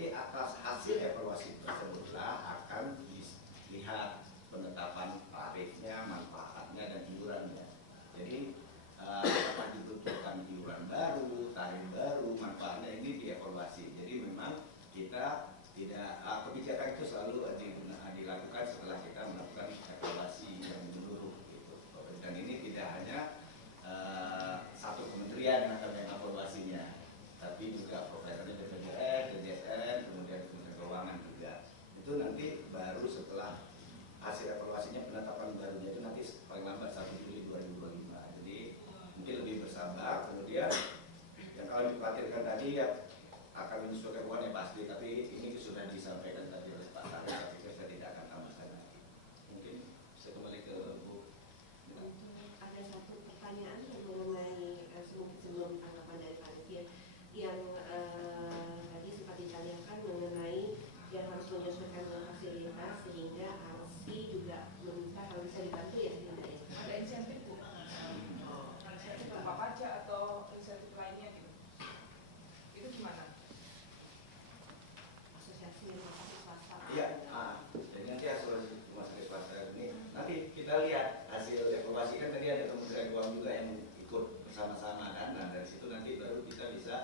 nanti atas hasil evaluasi tersebutlah akan dilihat penetapan tarifnya, manfaatnya, dan iurannya. Jadi apakah dibutuhkan iuran baru, tarif baru, manfaatnya ini dievaluasi. Jadi memang kita tidak kebijakan itu selalu dilakukan setelah kita melakukan evaluasi yang menyeluruh gitu. Dan ini tidak hanya satu kementerian yang akan mengevaluasinya, tapi juga profesornya BPJS, DJSN, kemudian Kementerian Keuangan juga. Itu nanti baru setelah hasil evaluasinya, penetapan barunya itu nanti paling lambat 1 Juli 2025. Jadi mungkin lebih bersabar. Kemudian yang kalau dikhawatirkan tadi ya akan menyesuaikan uang yang pasti, tapi ini sudah disampaikan tadi oleh Pak Sarif, saya tidak akan tambahkan lagi. Mungkin saya kembali ke Bu. Ada satu pertanyaan yang mengenai sebelum tanggapan dari panitia yang tadi sempat ditanyakan mengenai yang harus menyesuaikan dengan fasilitas sehingga ARSI juga meminta kalau bisa dibantu ya tidak ya? Ada insentif Bu? Insentif berupa pajak atau insentif lainnya gitu? Itu gimana? Asosiasi rumah sakit swasta. Iya, jadi nanti asosiasi rumah sakit swasta ini nanti kita lihat hasil evaluasi kan tadi ada Kementerian Keuangan juga yang ikut bersama-sama kan. Nah dari situ nanti baru kita bisa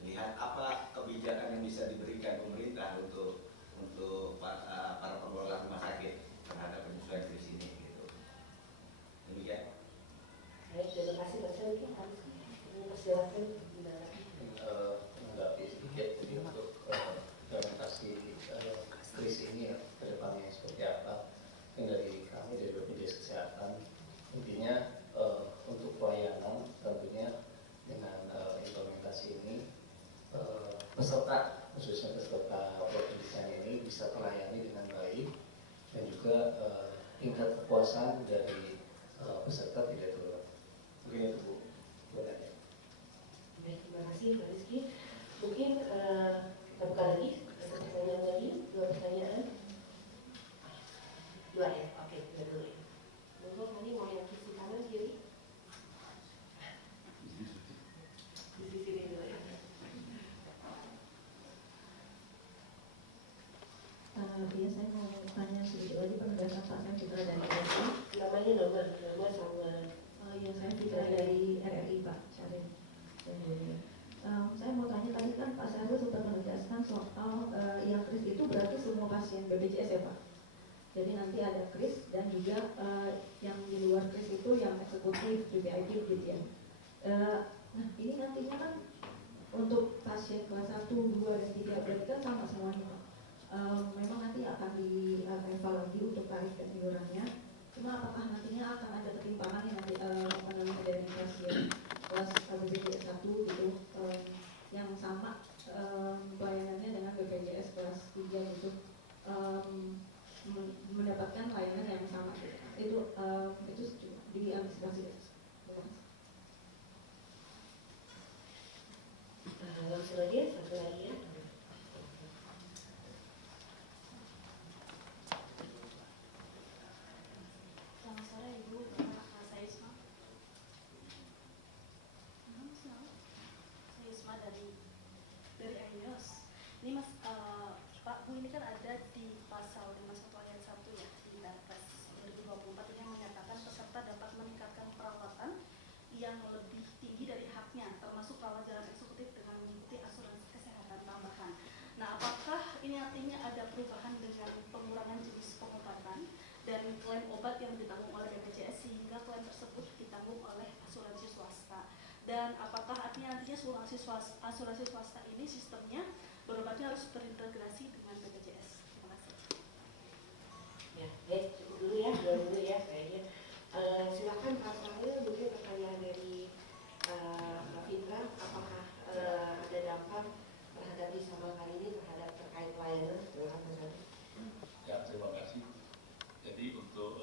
lihat apa kebijakan yang bisa diberikan pemerintah untuk para pengelola rumah sakit terhadap penyesuaian kris ini gitu. Demikian. Baik, terima kasih Mas Selvi. Persilakan menanggapi sedikit jadi untuk implementasi kris ini ya ke depannya seperti apa. Yang dari kami dari BPJS Kesehatan intinya untuk pelayanan tentunya dengan implementasi ini peserta khususnya peserta pendidikan ini bisa terlayani dengan baik dan juga tingkat kepuasan dari peserta tidak turun. Mungkin itu Bu. Baik, terima kasih Pak Rizky. Mungkin kita buka lagi pertanyaan lagi, 2 pertanyaan. 2 ya, oke, 2 dulu ya. Monggo tadi mau yang kiri kanan kiri. Di sini dulu ya. Iya, saya mau tanya sedikit lagi penegasan Pak. Saya Fitra dari RRI. Namanya nama sama. Iya, saya Fitra dari RRI Pak Syarif. Saya mau tanya tadi kan Pak Syarif sudah menegaskan soal yang kris itu berarti semua pasien BPJS ya Pak. Jadi nanti ada kris dan juga yang di luar kris itu yang eksekutif, VIP gitu ya. Nah ini nantinya kan untuk pasien kelas 1, 2, dan 3 berarti kan sama semuanya Pak. Memang nanti akan direview lagi untuk tarif dan iurannya. Cuma apakah nantinya akan ada ketimpangan yang nanti dari pasien kelas BPJS 1 gitu yang sama pelayanannya dengan BPJS kelas 3 gitu mendapatkan layanan yang sama gitu. Itu diantisipasi. Langsung aja satu lagi ya. Selamat sore Ibu, saya Isma. Saya Isma dari Ainos. Ini Mas, Pak Bu, ini kan ada di pasal 51 ayat 1 ya di Perpres 2024 yang menyatakan peserta dapat meningkatkan perawatan yang lebih tinggi dari haknya, termasuk perawat jalan eksekutif dengan mengikuti asuransi kesehatan tambahan. Nah, apakah ini artinya ada perubahan dengan pengurangan jenis pengobatan dan klaim obat yang ditanggung oleh BPJS sehingga klaim tersebut ditanggung oleh asuransi swasta? Dan apakah artinya asuransi swasta ini sistemnya berobatnya harus terintegrasi dengan BPJS? Terima kasih. Ya, baik, cukup dulu ya, dulu ya kayaknya. Silakan Pak Samuel, mungkin pertanyaan dari Mbak Fitra, apakah ada dampak terhadap Isama kali ini terhadap terkait pelayanan? Ya, terima kasih. Jadi untuk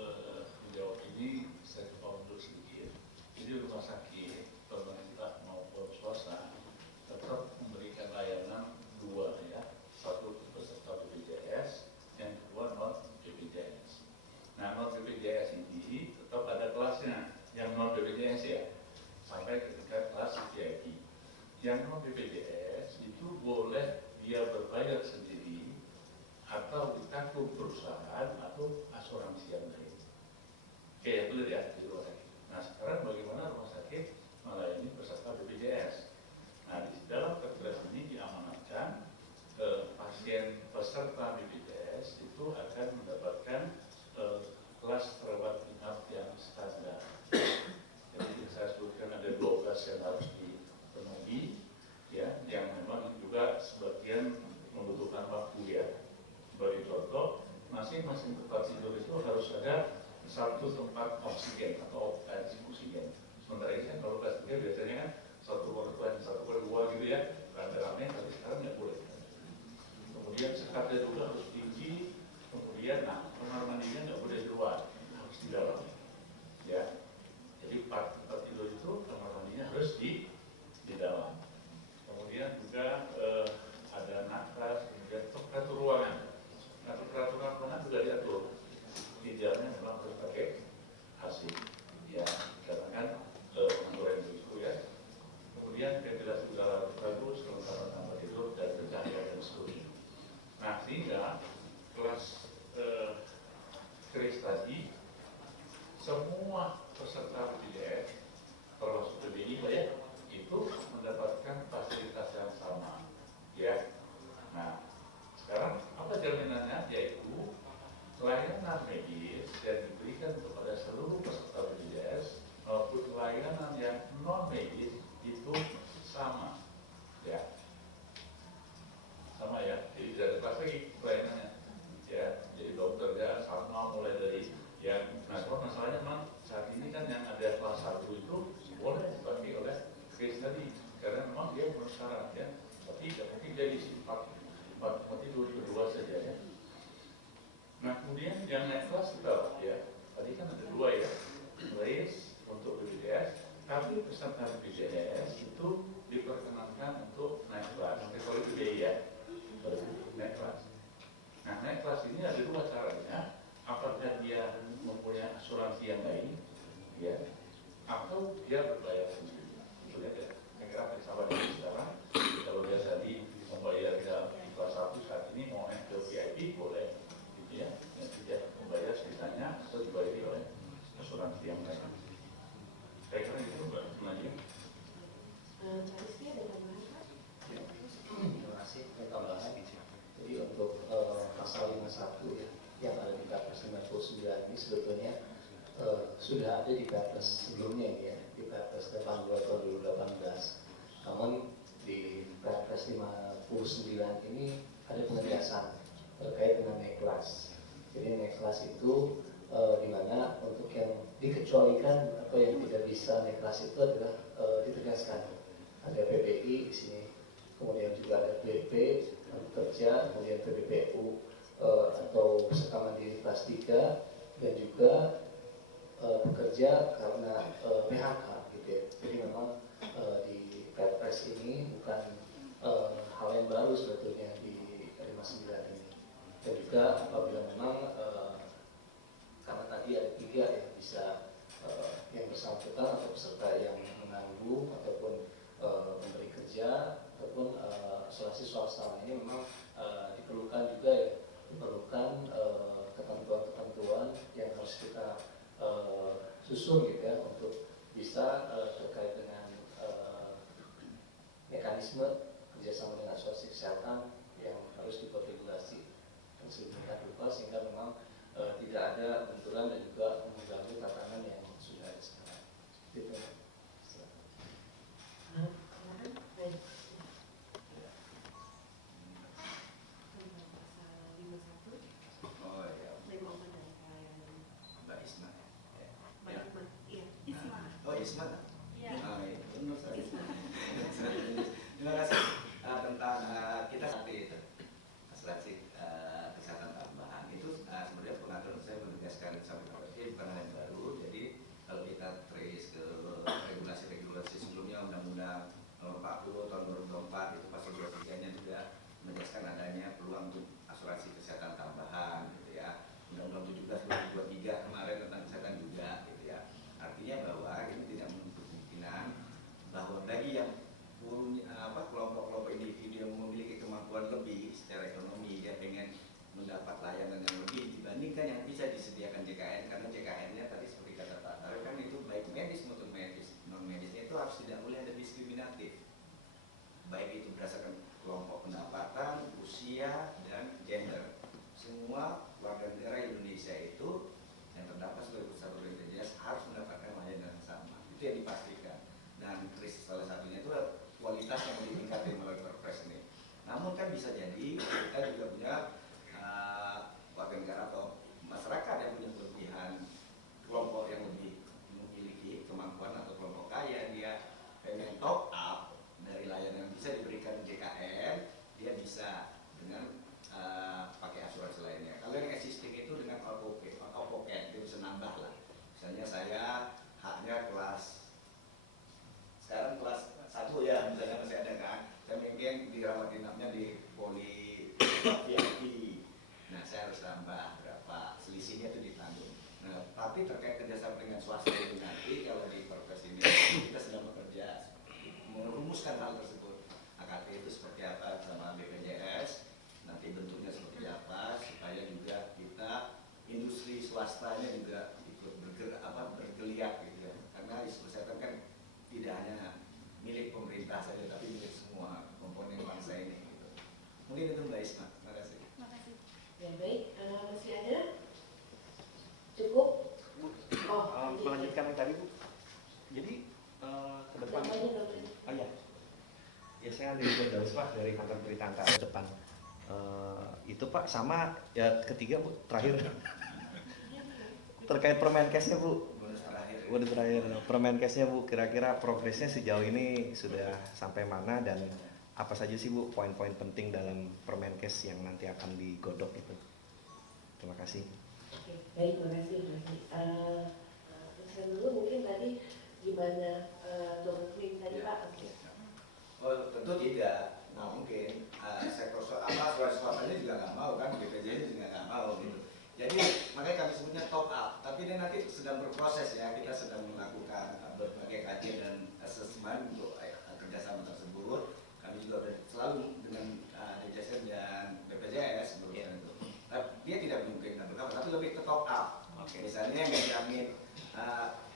menjawab ini saya coba mundur sedikit. Jadi rumah sakit pemerintah maupun swasta tetap memberikan layanan 2 ya, satu peserta BPJS, yang kedua non BPJS. Nah non BPJS ini tetap ada kelasnya, yang non BPJS ya sampai ketika kelas VIP. Yang non BPJS itu boleh dia berbayar sendiri atau ditanggung perusahaan atau asuransi yang lain. Oke, yang clear ya di rumah sakit. Nah sekarang bagaimana rumah sakit melayani peserta BPJS? Nah di dalam perpres ini diamanatkan pasien peserta BPJS itu akan mendapatkan kelas rawat inap yang standar. Jadi saya sebutkan ada 12 yang harus dipenuhi, ya, yang memang juga sebagian membutuhkan waktu ya. Sebagai contoh, masing-masing tempat tidur itu harus ada satu tempat oksigen atau anjing oksigen. Sementara ini kan kalau kelas 3 biasanya kan satu per dua gitu ya, rame-rame, tapi sekarang nggak boleh. Kemudian sekatnya juga harus tinggi, kemudian kamar mandinya nggak boleh di luar, harus di dalam. Ya, jadi tempat tidur itu kamar mandinya harus di dalam. Kemudian juga ada nakras, kemudian temperatur ruangan. Nah, peraturan ruangan juga diatur. Idealnya memang harus pakai AC. Ya, karena kan pengaturan itu ya. Kemudian ventilasi udara bagus, kelengkapan tempat tidur dan pencahayaan dan seterusnya. Nah, sehingga kelas kris tadi semua peserta BPJS termasuk PBI ya, itu mendapatkan fasilitas yang sama. Ya. Nah, sekarang apa jaminannya? Yaitu layanan medis yang diberikan kepada seluruh peserta BPJS maupun layanan yang non medis itu sama, ya, sama ya. Jadi tidak ada kelas lagi layanannya, ya. Jadi dokternya sama mulai dari yang, nah kalau masalahnya memang saat ini kan yang ada kelas 1 itu boleh dipakai oleh case tadi karena memang dia belum syarat ya, tapi tidak mungkin dia isi 4 tidur kedua saja ya. Nah kemudian yang naik kelas kita ya, tadi kan ada 2 ya, race untuk BPJS, tapi peserta BPJS itu diperkenankan untuk naik kelas, kalau PBI ya, naik kelas. Nah naik kelas ini ada 2 caranya, apakah dia mempunyai asuransi yang lain, ya, atau dia berbayar sendiri. Itu ya, saya kira sahabat ini sekarang kalau dia tadi membayar di kelas 1 saat ini mau naik ke VIP boleh. Ya, nanti dia membayar sisanya atau dibayari oleh asuransi yang lain. Saya kira itu Mbak Nadia. Rizky ada tambahan Pak? Ya, terima kasih. Tambahan. Jadi untuk pasal 51 ya, yang ada di Perpres 59 ini sebetulnya sudah ada di Perpres sebelumnya ya, di Perpres 82 tahun 2018. Namun di Perpres 59 ini ada penegasan terkait dengan naik kelas. Jadi naik kelas itu di mana untuk yang dikecualikan atau yang tidak bisa naik kelas itu adalah ditegaskan ada PBI di sini, kemudian juga ada BP kerja, kemudian PBPU atau peserta mandiri kelas 3 dan juga bekerja karena PHK gitu ya. Jadi memang di Perpres ini bukan hal yang baru sebetulnya di 59 ini. Dan juga apabila memang karena tadi ada 3 yang bisa yang bersangkutan atau peserta yang menanggung ataupun memberi kerja ataupun asuransi swasta ini memang diperlukan juga ya, diperlukan ketentuan-ketentuan yang harus kita susun gitu ya untuk bisa terkait dengan mekanisme kerjasama dengan asuransi kesehatan yang harus dibuat regulasi dan sedemikian rupa sehingga memang tidak ada benturan dan juga mengganggu tatanan yang sudah ada sekarang. Gitu. Oh ya, Mbak Isma. Ya. Isma. Oh Isma. Iya. Ah, itu benar saya. Terima kasih tentang kita sampai itu asuransi kesehatan tambahan itu sebenarnya pengaturan saya menegaskan sampai pada bukan hal yang baru. Jadi lebih secara ekonomi, dia pengen mendapat layanan yang lebih dibandingkan yang bisa disediakan JKN, karena JKN-nya tadi seperti kata Pak Tarek kan itu baik medis maupun medis, non medisnya itu harus tidak boleh ada diskriminatif, baik itu berdasarkan kelompok pendapatan, usia, dan gender. Semua warga negara Indonesia itu yang terdapat sebagai peserta BPJS harus mendapatkan layanan yang sama, itu yang dipastikan. Dan krisis salah satunya itu kualitas yang ditingkatkan melalui Perpres ini. Namun kan bisa jadi kita juga punya warga negara atau masyarakat yang punya kelebihan, kelompok yang lebih memiliki kemampuan atau kelompok kaya, dia pengen top up dari layanan yang bisa diberikan JKN, dia bisa dengan pakai asuransi lainnya. Kalau yang existing itu dengan out-of-pocket, dia bisa nambah lah. Misalnya saya haknya sekarang kelas 1 ya, misalnya masih ada kan, saya mungkin dirawat inapnya di poli VIP. Nah, saya harus tambah berapa, selisihnya itu ditanggung. Nah, tapi terkait kerjasama dengan swasta ini nanti, kalau di Perpres ini kita sedang bekerja merumuskan hal tersebut. AKT itu seperti apa sama BPJS, nanti bentuknya seperti apa, supaya juga kita industri swastanya juga ikut bergeliat gitu ya. Karena isu kesehatan kan tidak hanya milik pemerintah saja, tapi milik semua komponen bangsa ini. Gitu. Mungkin itu Mbak Isma. Terima kasih. Makasih. Ya baik, masih ada? Cukup? Oh, Melanjutkan yang tadi Bu. Jadi ke depan. Oh iya. Ya saya Andri Daus Pak dari kantor berita Antara depan. Itu Pak sama ya ketiga Bu terakhir terkait Permenkesnya Bu. Bonus terakhir Permenkesnya Bu, kira-kira progresnya sejauh ini sudah sampai mana dan apa saja sih Bu poin-poin penting dalam Permenkes yang nanti akan digodok itu? Terima kasih. Oke, baik, terima kasih. Teruskan dulu mungkin tadi gimana doktrin tadi Pak? Oh, tentu tidak. Nah, mungkin sektor swastanya juga nggak mau kan, BPJS juga nggak mau gitu. Jadi makanya kami sebutnya top up, tapi ini nanti sedang berproses ya, kita sedang melakukan berbagai kajian dan asesmen untuk kerjasama tersebut. Kami juga sudah selalu dengan DJSN dan BPJS berusaha itu. Dia tidak mungkin tapi lebih ke top up. Misalnya yang dijamin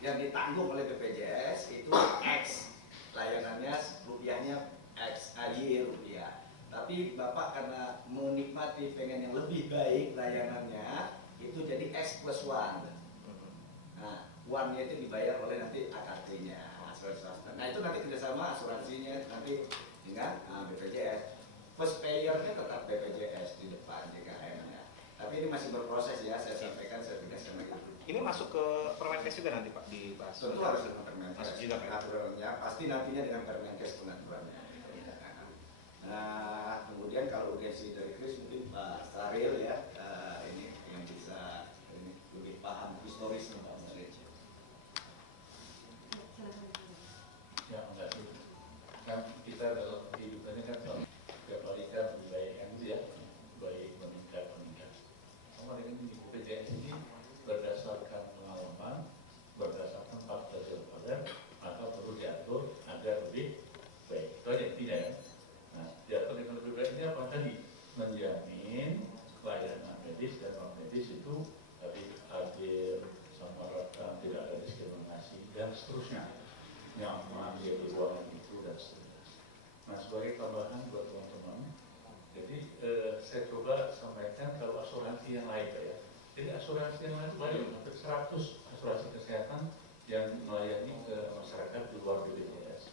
yang ditanggung oleh BPJS itu X, layanannya rupiahnya X, Y rupiah. Tapi Bapak karena menikmati pengen yang lebih baik layanannya, itu jadi X plus 1. Nah, 1-nya itu dibayar oleh nanti AKT-nya, asuransi swasta. Nah, itu nanti kerjasama asuransinya nanti dengan BPJS. First payer-nya tetap BPJS di depan JKN-nya. Tapi ini masih berproses ya, saya sampaikan, saya tegaskan lagi. Ini masuk ke Permenkes juga nanti Pak dibahas. Tentu harus dengan Permenkes. Masuk juga pengaturannya, pasti nantinya dengan Permenkes pengaturannya. Nah, kemudian kalau urgensi dari Kris mungkin Pak Saril ya, ini yang bisa ini lebih paham historisnya Pak Saril. Ya, enggak sih. Kan kita dalam kehidupan ini kan setiap hari kan baik yang itu ya, baik meningkat. Sama dengan ini BPJS ini berdasarkan pengalaman, berdasarkan fakta survei, maka perlu diatur agar lebih baik. Itu aja tidak ya. Nah, diatur dengan lebih baik ini apa tadi? Menjamin layanan medis dan non medis itu tadi adil, sama rata, tidak ada diskriminasi dan seterusnya. Nyaman, dia ruangan itu dan seterusnya. Nah, sebagai tambahan buat teman-teman, jadi saya coba sampaikan kalau asuransi yang lain ya. Jadi asuransi yang lain banyak, hampir 100 asuransi kesehatan yang melayani ke masyarakat di luar BPJS.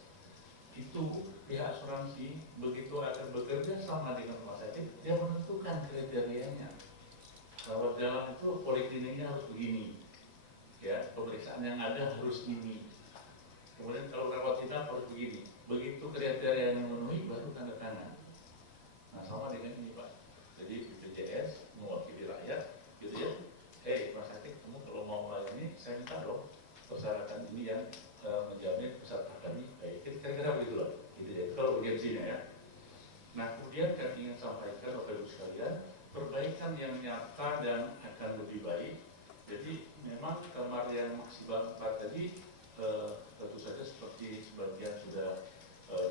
Itu pihak asuransi begitu akan bekerja sama dengan rumah sakit, dia menentukan kriterianya. Rawat jalan itu polikliniknya harus begini, ya pemeriksaan yang ada harus ini. Kemudian kalau rawat inap harus begini. Begitu kriteria yang memenuhi baru tanda tangan. Nah sama dengan ini Pak. Jadi BPJS mewakili rakyat, gitu ya. Rumah sakit, kamu kalau mau melayani, saya minta dong persyaratan ini yang menjamin peserta kami baik. Kira-kira begitu loh. Gitu ya. Kalau urgensinya ya. Nah kemudian kami ingin sampaikan Bapak Ibu sekalian, perbaikan yang nyata dan akan lebih baik. Jadi memang kamar yang maksimal 4 tadi tentu saja seperti sebagian sudah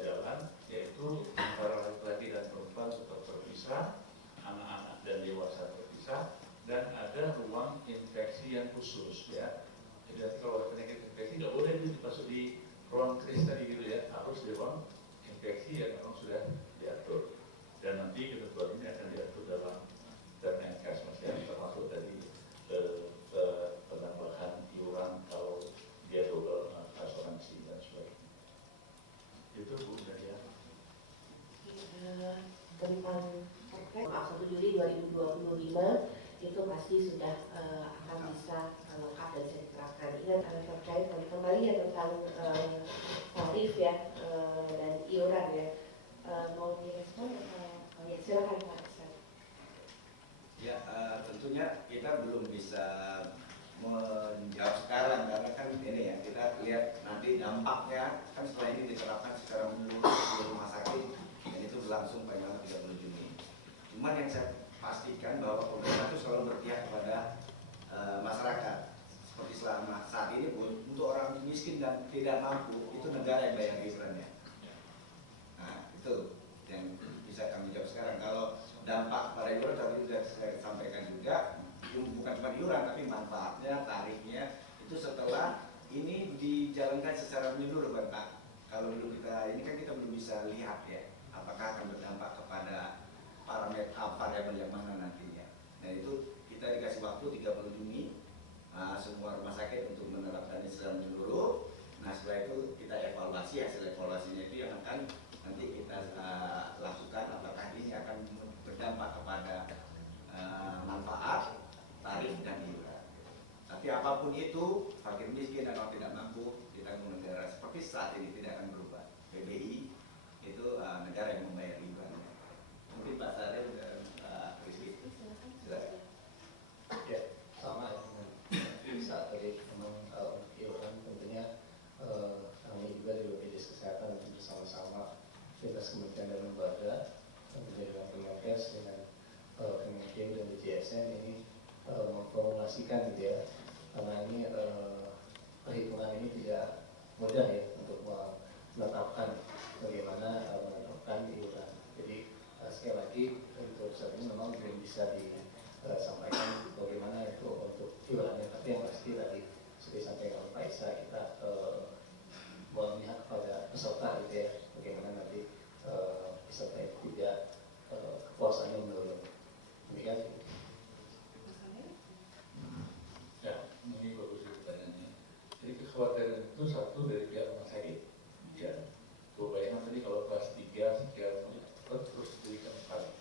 jalan, yaitu antara laki-laki dan perempuan tetap terpisah. terpisah, anak-anak dan dewasa terpisah, dan ada ruang infeksi yang khusus ya. Jadi nanti kalau penyakit infeksi nggak boleh dimasuk di ruang kris tadi gitu ya, harus di ruang infeksi yang memang sudah diatur. Dan nanti ketentuan ini akan diatur dalam Permenkes Mas ya, termasuk dari penambahan iuran kalau dia double asuransi dan sebagainya. Itu Bu Nadia. Tentang terkait 1 Juli 2025 itu pasti sudah akan bisa lengkap dan bisa diterapkan. Ingat terkait kembali ya tentang tarif ya dan iuran ya. Mau direspon atau ya silakan Pak. Ya, tentunya kita belum bisa menjawab sekarang karena kan ini ya, kita lihat nanti dampaknya kan setelah ini diterapkan secara menyeluruh di rumah sakit dan itu berlangsung paling lama 30 Juni. Cuman yang saya pastikan bahwa pemerintah itu selalu berpihak kepada masyarakat. Seperti selama saat ini pun untuk orang miskin dan tidak mampu itu negara yang bayar iurannya. Nah itu yang bisa kami jawab sekarang. Kalau dampak pada iuran tadi sudah saya sampaikan juga, bukan cuma iuran tapi manfaatnya, tarifnya itu setelah ini dijalankan secara menyeluruh Pak. Kalau belum kita ini kan kita belum bisa lihat ya apakah akan berdampak kepada variabel yang mana nantinya. Dan itu kita dikasih waktu 30 Juni semua rumah sakit untuk menerapkan ini secara menyeluruh. Nah setelah itu kita evaluasi, hasil evaluasinya itu yang akan nanti kita lakukan apakah ini akan berdampak kepada manfaat, tarif dan iuran. Tapi apapun itu, fakir miskin dan orang tidak mampu ditanggung negara seperti saat ini tidak akan berubah. PBI itu negara yang membayar iuran. Mungkin Pak Saril dan Pak Rizky. Silakan. Ya, sama ya. Saat tadi memang iuran tentunya kami juga di BPJS Kesehatan bersama-sama lintas kementerian dan lembaga tentunya dengan Kemenkes dengan Kemenkeu dan BJSN ini memformulasikan gitu ya, karena ini perhitungan ini tidak mudah ya untuk menetapkan bagaimana menetapkan iuran. Jadi sekali lagi untuk saat ini memang belum bisa disampaikan bagaimana itu untuk iurannya, tapi yang pasti tadi seperti sampaikan Pak Isa, kita melihat kepada peserta gitu ya, bagaimana nanti peserta itu tidak kepuasannya menurun. Demikian. Ya, ini bagus pertanyaannya. Jadi kekhawatiran itu satu dari pihak rumah sakit. Ya, bayangkan tadi kalau kelas 3 sekian terus diberikan 4.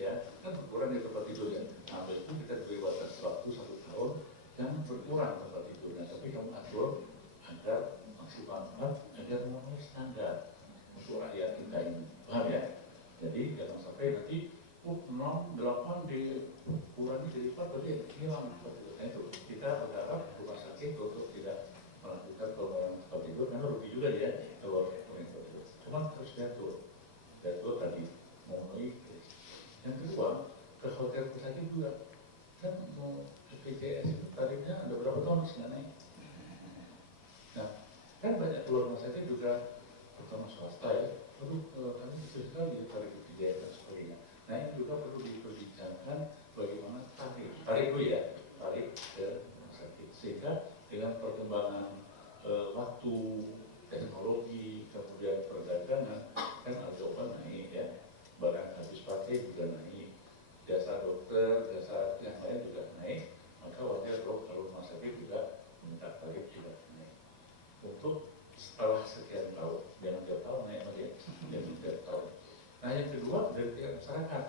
Ya, kan berkurang di tempat tidur ya. Nah, itu kita diberi batas waktu 1 tahun, jangan berkurang tempat tidurnya, tapi kamu atur agar maksimal 4 agar memenuhi standar untuk rakyat kita ini. Paham ya? Jadi jangan sampai nanti 8 dikurangi jadi 4 berarti hilang tempat tidurnya itu. Kita berharap rumah sakit untuk tidak melakukan pengurangan tempat tidur karena rugi juga ya kalau tempat tidur. Cuman harus diatur tadi memenuhi. Yang kedua, kekhawatiran rumah sakit juga kan mau BPJS itu tarifnya ada berapa tahun masih nggak naik. Nah, kan banyak keluar rumah sakit juga terutama swasta ya. Aduh, kami kecil sekali tarif BPJS dan sebagainya. Nah, ini juga perlu diperbincangkan bagaimana tarif dulu ya, tarif ke rumah sakit. Sehingga dengan perkembangan waktu, teknologi, kemudian perdagangan, kan harga obat naik ya, barang habis pakai juga naik, jasa dokter, jasa yang lain juga naik, maka wajar dong kalau rumah sakit juga minta tarif juga naik. Untuk setelah sekian tahun, jangan tiap tahun naik lagi, jangan tiap tahun. Nah yang kedua dari pihak masyarakat,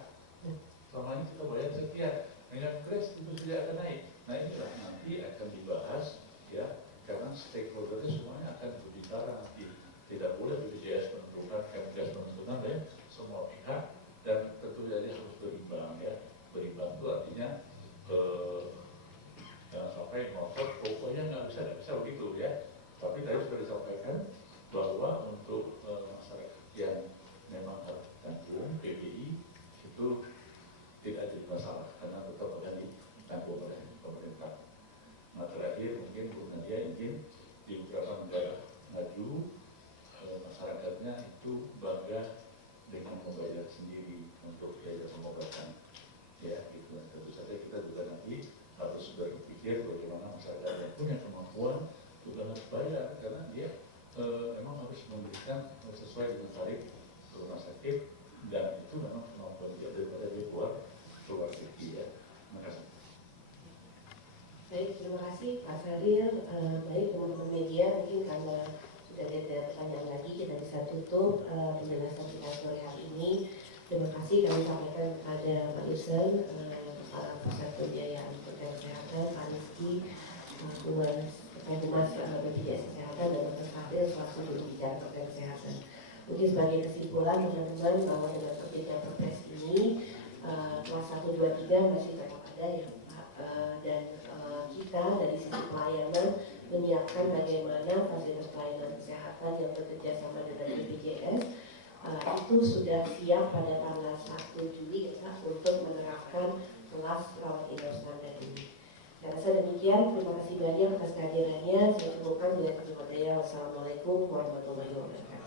selama ini kita bayar sekian, dengan kris itu sudah akan naik. Nah inilah nanti akan dibahas ya, karena stakeholdernya semuanya akan berbicara nanti. Tidak boleh BPJS menentukan, Kemenkes menentukan ya, semua pihak, dan tentu saja harus berimbang ya. Berimbang itu artinya jangan sampai ngotot, pokoknya nggak bisa begitu ya. Tapi tadi sudah disampaikan bahwa untuk masyarakat yang memang harus tanggung PBI itu tidak ada Baik teman-teman media, mungkin karena sudah ada pertanyaan lagi kita bisa tutup penjelasan kita sore hari ini. Terima kasih kami sampaikan kepada Pak Yusen, Kepala Pusat Pembiayaan Kementerian Kesehatan, Pak Rizky, Humas BPJS Kesehatan dan Dr. Fadil selaku juru bicara Kementerian Kesehatan. Mungkin sebagai kesimpulan teman-teman bahwa dengan terbitnya Perpres ini kelas 1, 2, 3 masih tetap ada ya Pak, dan kita dari sisi pelayanan menyiapkan bagaimana fasilitas pelayanan kesehatan yang bekerja sama dengan BPJS itu sudah siap pada tanggal 1 Juli ya, untuk menerapkan kelas rawat inap standar ini. Saya rasa demikian, terima kasih banyak atas kehadirannya. Saya cukupkan dengan kata-kata. Wassalamualaikum warahmatullahi wabarakatuh.